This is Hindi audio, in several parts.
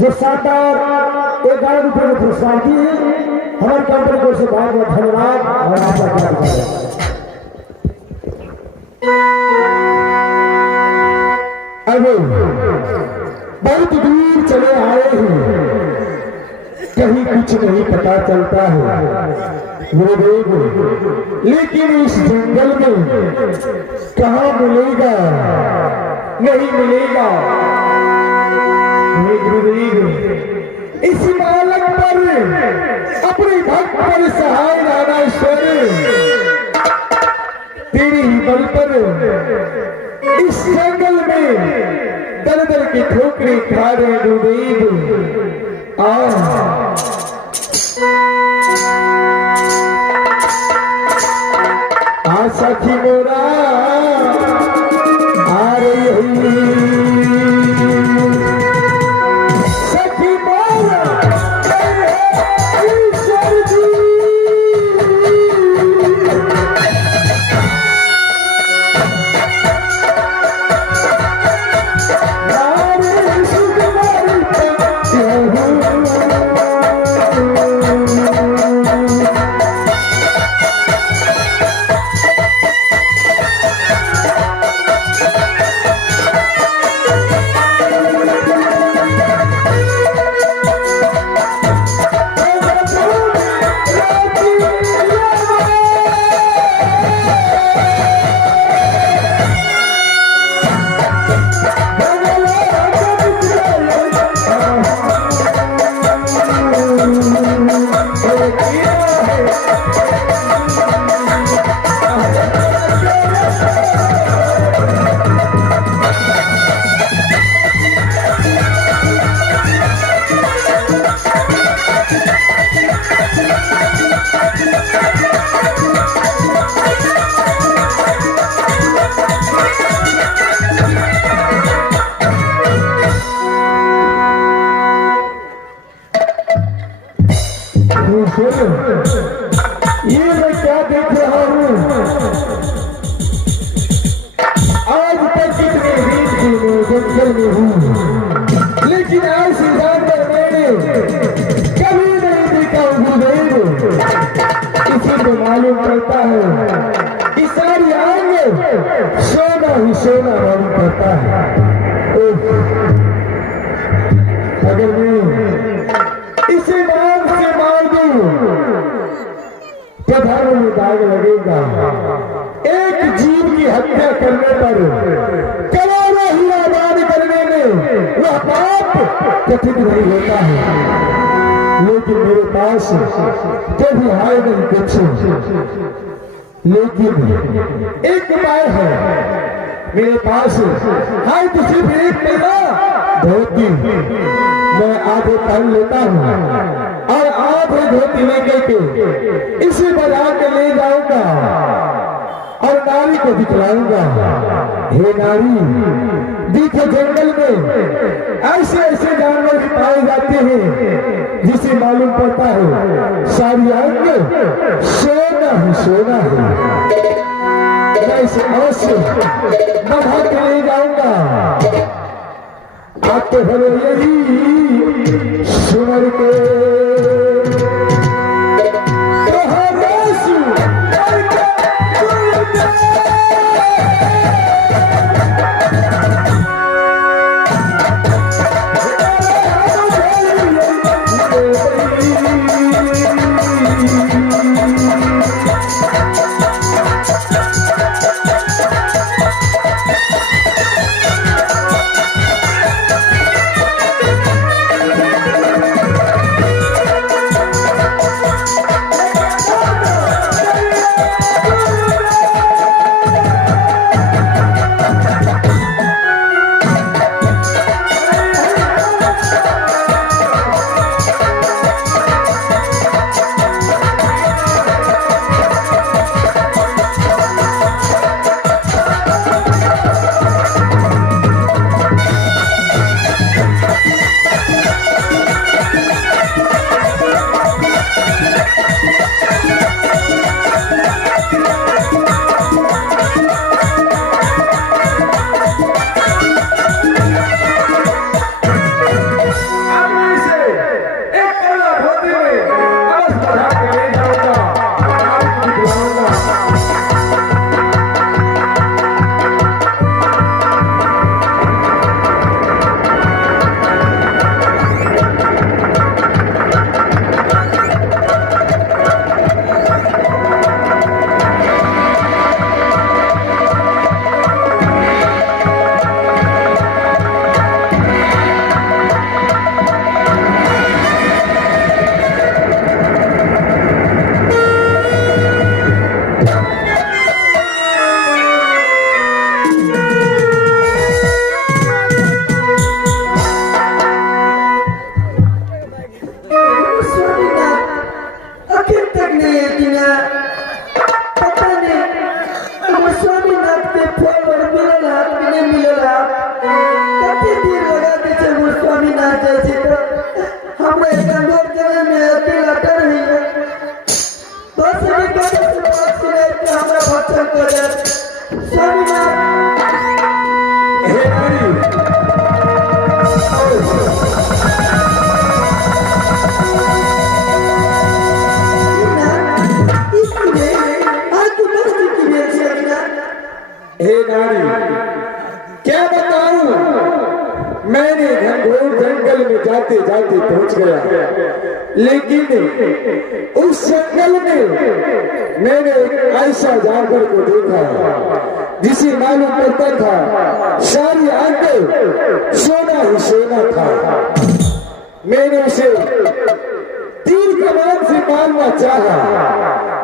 जो शानदार 11 रुपये में पुरस्कार दिए हमारी कंपनी को से बहुत बहुत धन्यवाद और आपका धन्यवाद। अरे बहुत दूर चले आए हैं, कहीं कुछ नहीं पता चलता है गुरुदेव, लेकिन इस जंगल में कहाँ मिलेगा, नहीं मिलेगा। गुरुदेव इस बालक पर अपने भक्त पर सहाय लाना ईश्वर, तेरे ही बल पर इस जंगल में दर दर की ठोकरें खा रहे गुरुदेव। आ सखी मोरा आ रही सखी मोरा ईश्वर जी। ये मैं क्या देख रहा हूँ, आज तक कितने दिन में जंगल में हूँ, लेकिन आज से जानकर मैंने कभी नहीं देखा गुरुदेव। इसी को मालूम पड़ता है कि सारी आंख सोना ही सोना मालूम पड़ता है। अगर मैं इसे नाम से मार दूं तो धर्म में दाग लगेगा। एक जीव की हत्या करने पर करोड़ों ही आबाद करने में वह पाप कथित नहीं होता है, लेकिन मेरे पास कभी है नहीं कुछ, लेकिन एक उपाय है मेरे पास है तो सिर्फ एक मेरा धोती। मैं आधे पहन लेता हूँ और आधे धोती लेकर के इसे बजा के ले जाऊंगा और नारी को दिखलाऊंगा। हे नारी, देखो जंगल में ऐसे ऐसे जानवर भी पाए जाते हैं जिसे मालूम पड़ता है सारी अंग सोना ही सोना है। मैं इसे अवश्य बढ़ा के ले जाऊंगा। आते हो यही सुमर के जैसे हमें संगत जगह में अकेला कर रही है बस निकल से बात सुने कि हमरा भक्षण कर जाए स्वामीनाथ हे नारी हे नारी क्या बताऊं मैंने घनघोर जंगल में जाते जाते पहुंच गया लेकिन उस जंगल में मैंने एक ऐसा जानवर को देखा जिसे मालूम पड़ता था सारी आंखें सोना ही सोना था। मैंने उसे तीर कमान से मारना चाहा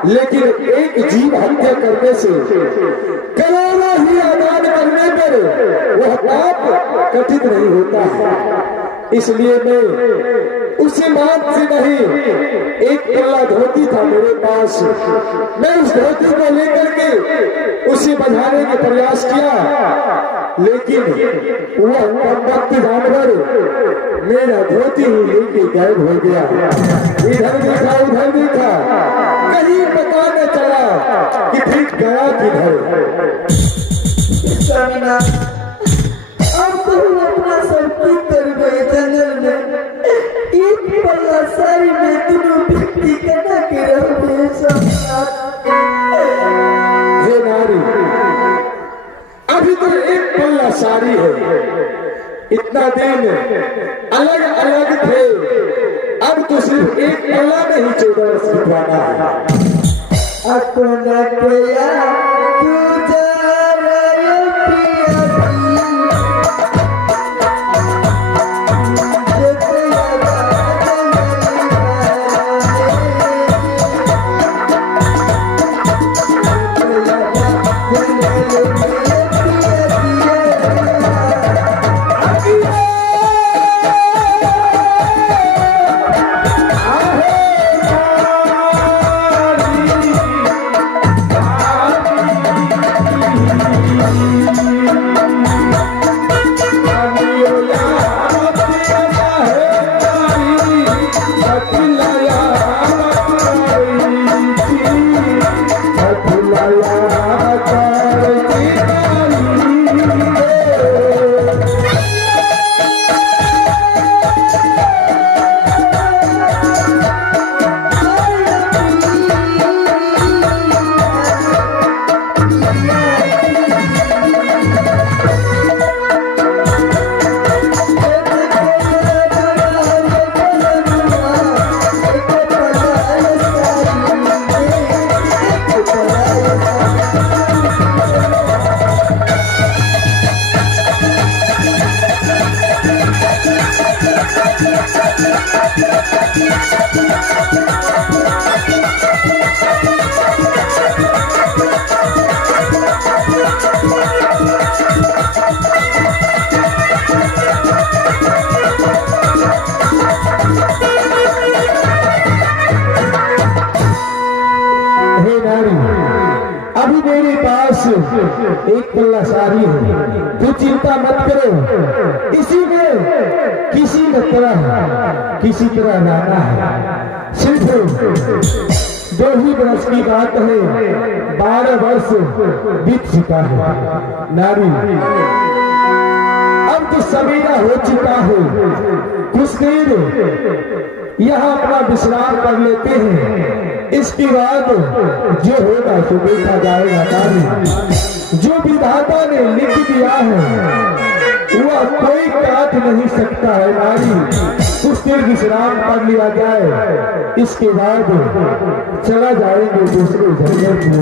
लेकिन एक जीव हत्या करने से करोड़ों ही आजाद करने पर वह पाप कठिन नहीं होता है। इसलिए मैं उसे मान से नहीं एक पल्ला धोती था मेरे पास मैं उस धोती को लेकर के उसे बचाने का प्रयास किया लेकिन वह भक्त जानवर मेरा धोती ही लेके गायब हो गया। इधर देखा उधर देखा कहीं पता न चला कि ठीक गया किधर। स्वामीनाथ अब तो अपना सब कुछ कर गए जंगल में एक पल्ला सारी में दोनों व्यक्ति कना के रहे स्वामीनाथ। हे नारी अभी तो एक पल्ला सारी है इतना दिन अलग अलग थे अब तो सिर्फ एक पल्ला में ही 14 वर्ष बिताना है। अपना गया अभी मेरे पास एक पल्ला सारी है तो चिंता मत करो इसी में किसी तरह लाना है। सिर्फ 2 ही वर्ष की बात है 12 वर्ष बीत चुका है नारी अब तो सवेरा हो चुका है कुछ देर यहाँ अपना विश्राम कर लेते हैं इसके बाद जो होगा सो देखा जाएगा नारी। जो विधाता ने लिख दिया है वह कोई काट नहीं सकता है नारी। कुछ देर विश्राम कर लिया जाए इसके बाद चला जाएंगे दूसरे जगह की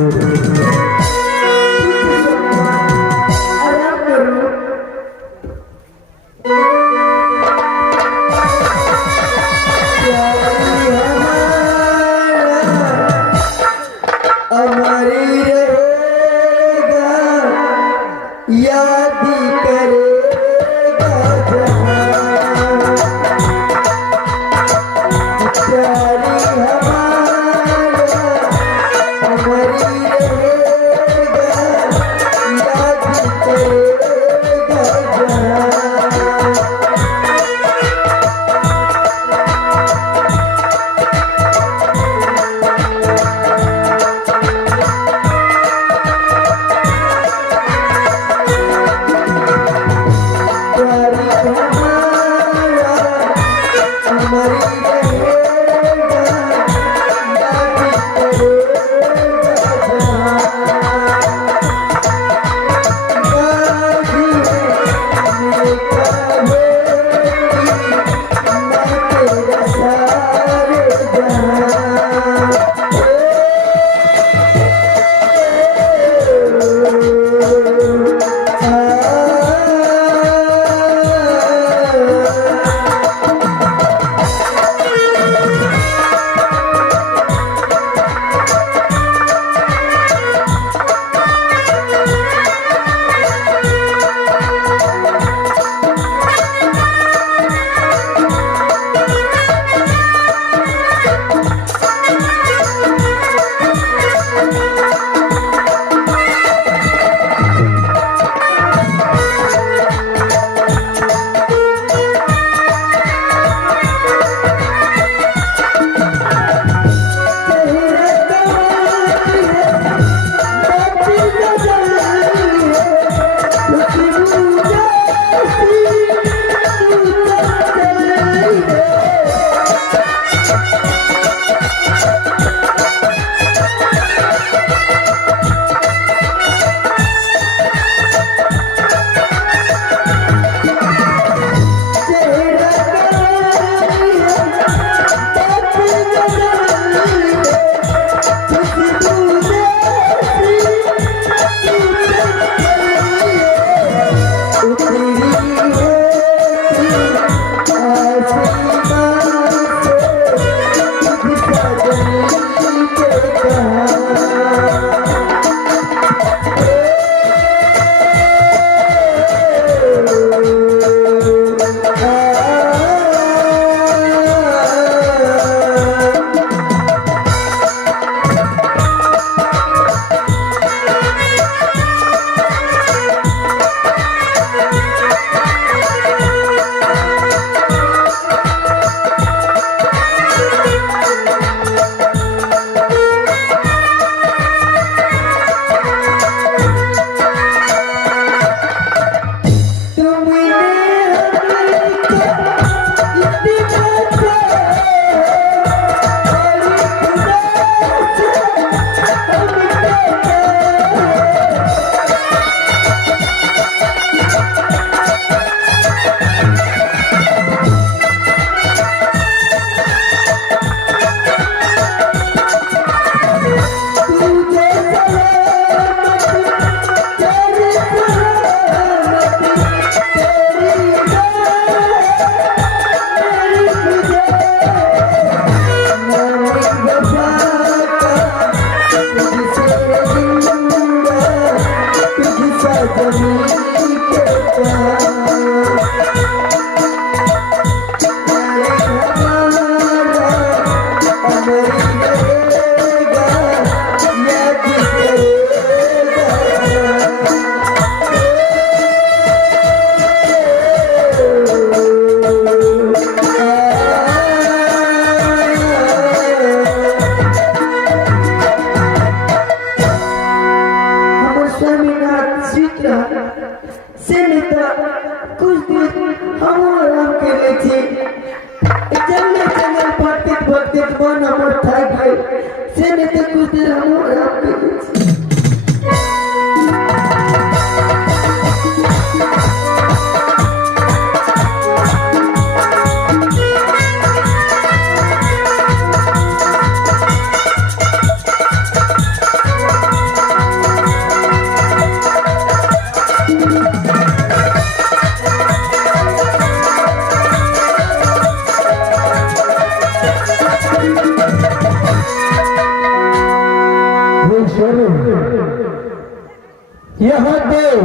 यहाँ देव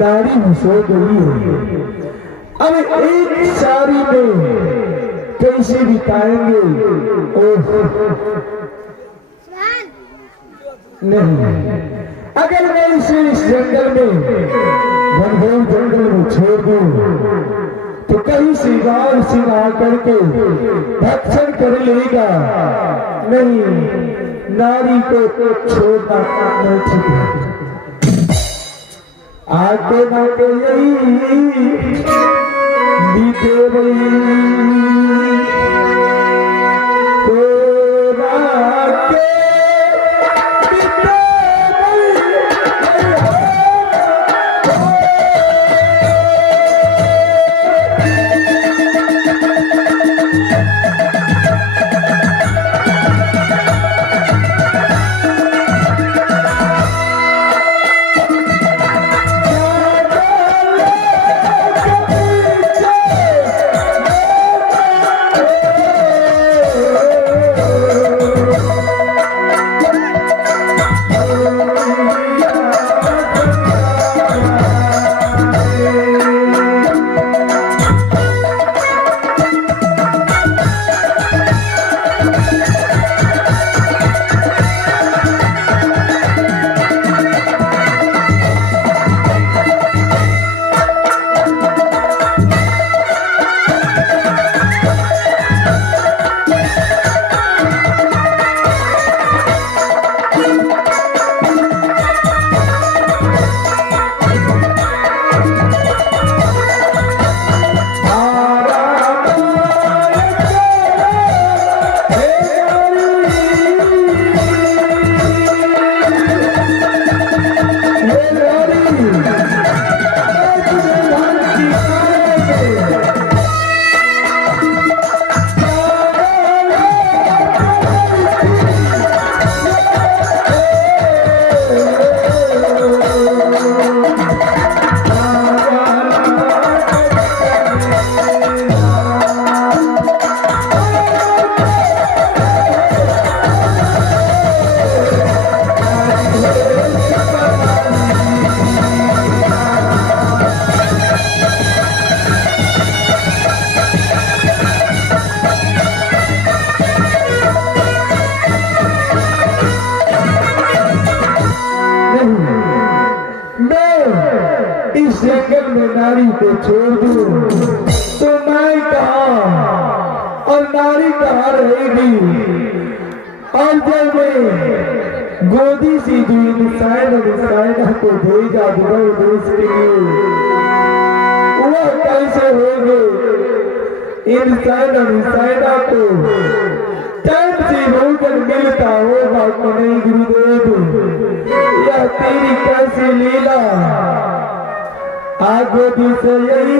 नारी सो गई है। अब एक सारी में कैसे बिताएंगे? ओह नहीं, अगर मैं इसे इस जंगल में घनघोर जंगल में छोड़ दूं तो कहीं श्रृंगार सिंगार करके भक्षण कर लेगा। नहीं, नारी को छोड़ना नहीं ठीक है। आके नाके यही बीते रही को नाके बीते नारी को छोड़ दूं तो मैं कहाँ और नारी कहाँ रहेगी। और जब मैं गोदी से दूध साइना को भेजा दुबई देश के लिए, वह कैसे होंगे इंसाना को टाइम से भोजन मिलता होगा कि नहीं गुरुदेव। यह तेरी कैसी लीला आगे भी से यही